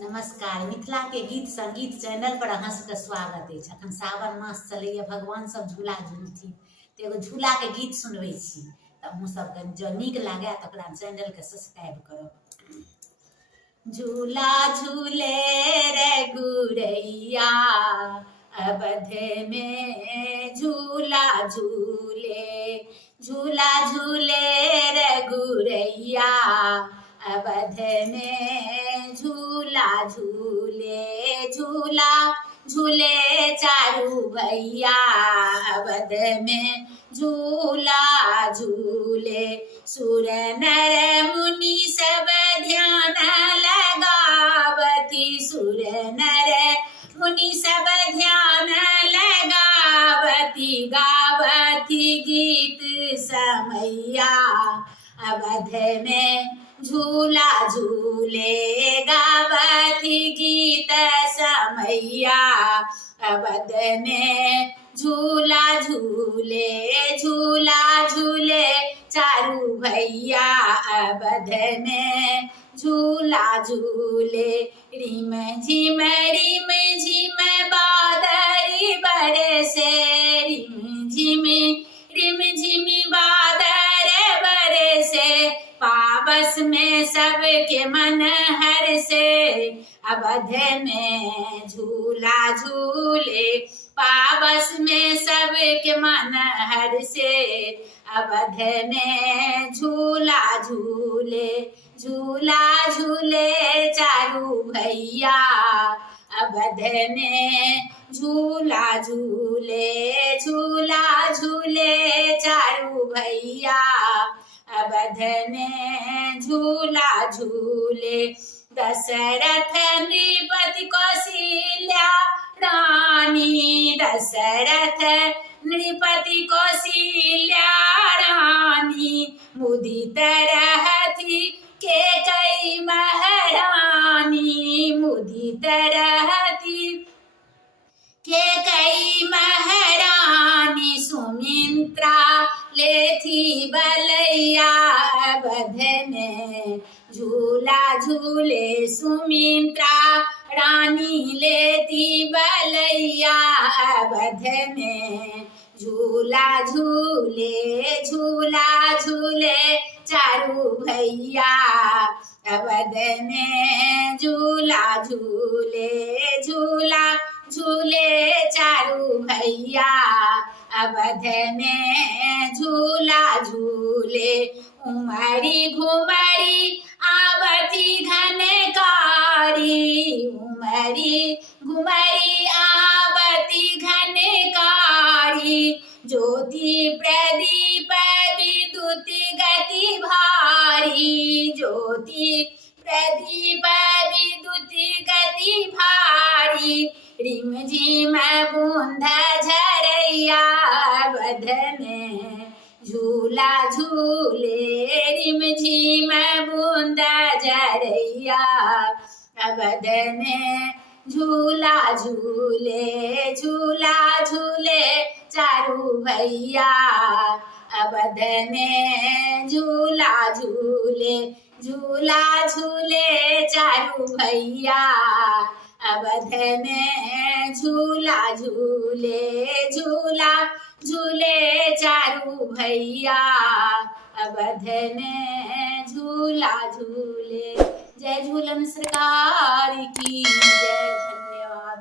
नमस्कार। मिथिला के गीत संगीत चैनल पर अहाँ सबके स्वागत अछि। अखन सावन मास चलैया, भगवान सब झूला झूलथिन तो एगो झूला के गीत सुनबै छी। तऽ अहूँ सबके जँ नीक लागै तऽ ओकरा चैनल के सब्सक्राइब करब। झूला झूले रे गुरैया, अवध में झूला झूले। झूला झूले रे गुरैया, अवध में झूला झूले। झूला झूले चारू भैया, अवध में झूला झूले। सुर नर मुनि सब ध्यान लगावती, सुर नर मुनि सब ध्यान लगावती। गावती गीत समैया, अवध में झूला झूले। गावती गीत समैया, अवध में झूला झूले। झूला झूले चारू भैया, अवध में झूला झूले। रिम झिम बादरी बरसे, रिम झिम बादर बरसे। पावस में सबके मन हर से, अवध में झूला झूले। पावस में सबके मन हर से, अवध में झूला झूले। झूला झूले चारू भैया, अवध में झूला झूले। झूला झूले चारू भैया, अवध में झूला झूले। दशरथ नृपति कौशल्या रानी, दशरथ नृपति कौशल्या रानी। मुदित रहती कैकेयी महारानी, मुदित रहती कैकेयी महारानी। सुमित्रा लेथी बलैया, अवध में झूला झूले। सुमित्रा रानी लेती बलैया, अवध में झूला झूले। झूला झूले चारू भैया, अवध में झूला झूले। झूला झूले चारू भैया, अवध में झूला झूले। उमरी घुमरी आवती घनकारी, उमरी घुमरी आवती घनकारी। ज्योति प्रदीप विद्युत गति भारी, ज्योति प्रदीप विद्युत गति भारी। रिम झिम बूंद झरैया, अवध में झूला झूले। रिम झिम बूंद झरैया, अवध में झूला झूले। झूला झूले चारू भैया, अवध में झूला झूले। झूला झूले चारू भैया, अवध में झूला झूले। झूला झूले चारू भैया, अवध में झूला झूले। जय झूलन सरकार।